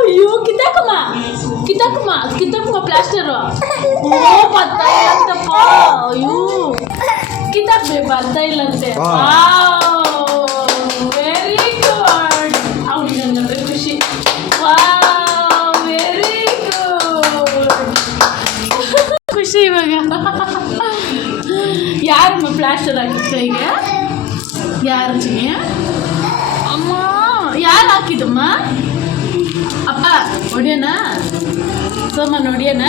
ಅಯ್ಯೋ ಕಿತ್ತಕ್ಕಮ್ಮ ಪ್ಲಾಸ್ಟರು ಓ ಬರ್ತಾ ಇಲ್ಲಂತಪ್ಪ. ಅಯ್ಯೋ ಕಿತ್ತಾಕ್ಬೇಕು ಬರ್ತಾ ಇಲ್ಲಂತೆ. Very good. ಅವ್ನಿಗೆ ಹಂಗಂದ್ರೆ ಖುಷಿ. Very good. ಖುಷಿ ಇವಾಗ. ಯಾರಮ್ಮ ಪ್ಲಾಸ್ಟರ್ ಹಾಕಿದ ಕೈಗೆ? ಯಾರು ಚಿನಿ? ಅಮ್ಮ ಯಾರು ಹಾಕಿದಮ್ಮ? ಅಪ್ಪ ಹೊಡಿಯೋಣ? ಸೋಮ ಹೊಡಿಯೋಣ?